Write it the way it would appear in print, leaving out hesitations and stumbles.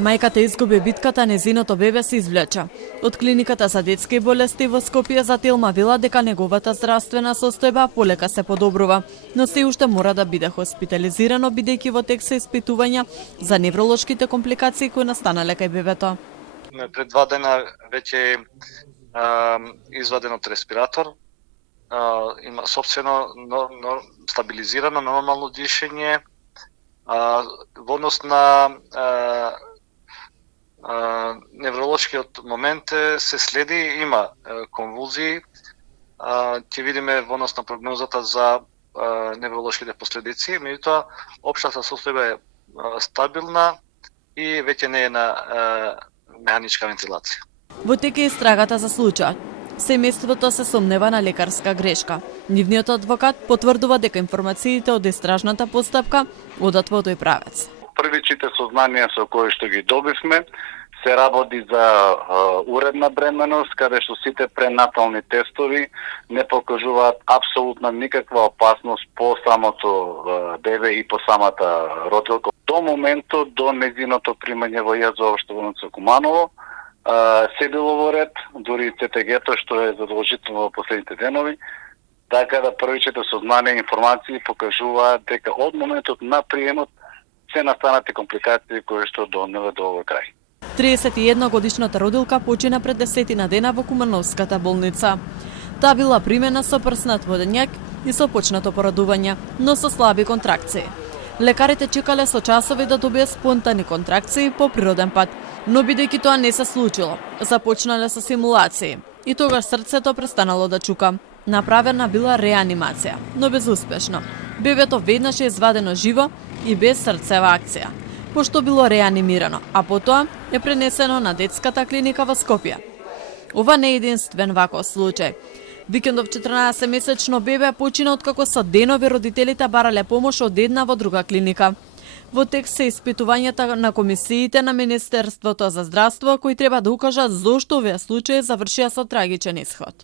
Мајката изгуби битката, незиното бебе се извлече. Од клиниката за детски болести во Скопје за Телма вела дека неговата здравствена состојба полека се подобрува, но се уште мора да биде хоспитализирано бидејќи во тек се испитувања за невролошките компликации кои настанале кај бебето. Пред 2 дена веќе изваден од респиратор, има собствено стабилизирано нормално дишење, во однос на невролошкиот момент се следи, има конвулзии, ќе видиме во однос на прогнозата за невролошките последици, меѓутоа општата состојба е стабилна и веќе не е на механичка вентилација. Во тек е истрагата за случајот. Семејството се сомнева на лекарска грешка. Нивниот адвокат потврдува дека информациите од истражната постапка одат во тој правец. Првичните сознанија со кои што ги добивме се работи за уредна бременост, каде што сите пренатални тестови не покажуваат апсолутно никаква опасност по самото бебе и по самата родилка. До моментот, до нејзиното примање во ЈЗО Општа болница Куманово, се било во ред, дури и ЦТГ-то што е задолжително во последните денови, така да првичните сознанија и информации покажуваат дека од моментот на приемот се настанати компликации кои што донеле до овој крај. 31-годишната родилка почина пред 10 дена во Кумановската болница. Таа била примена со прснат водењак и со почнато порадување, но со слаби контракции. Лекарите чекале со часови да добијат спонтани контракции по природен пат, но бидејќи тоа не се случило, започнале со симулации и тогаш срцето престанало да чука. Направена била реанимација, но безуспешно. Бебето веднаш е извадено живо и без срцева акција, пошто било реанимирано, а потоа е пренесено на детската клиника во Скопје. Ова не е единствен ваков случај. Викендов 14-месечно бебе почина откако со денови родителите барале помош од една во друга клиника. Во тек се испитувањата на комисиите на Министерството за здравство кои треба да укажат зошто овие случаи завршија со трагичен исход.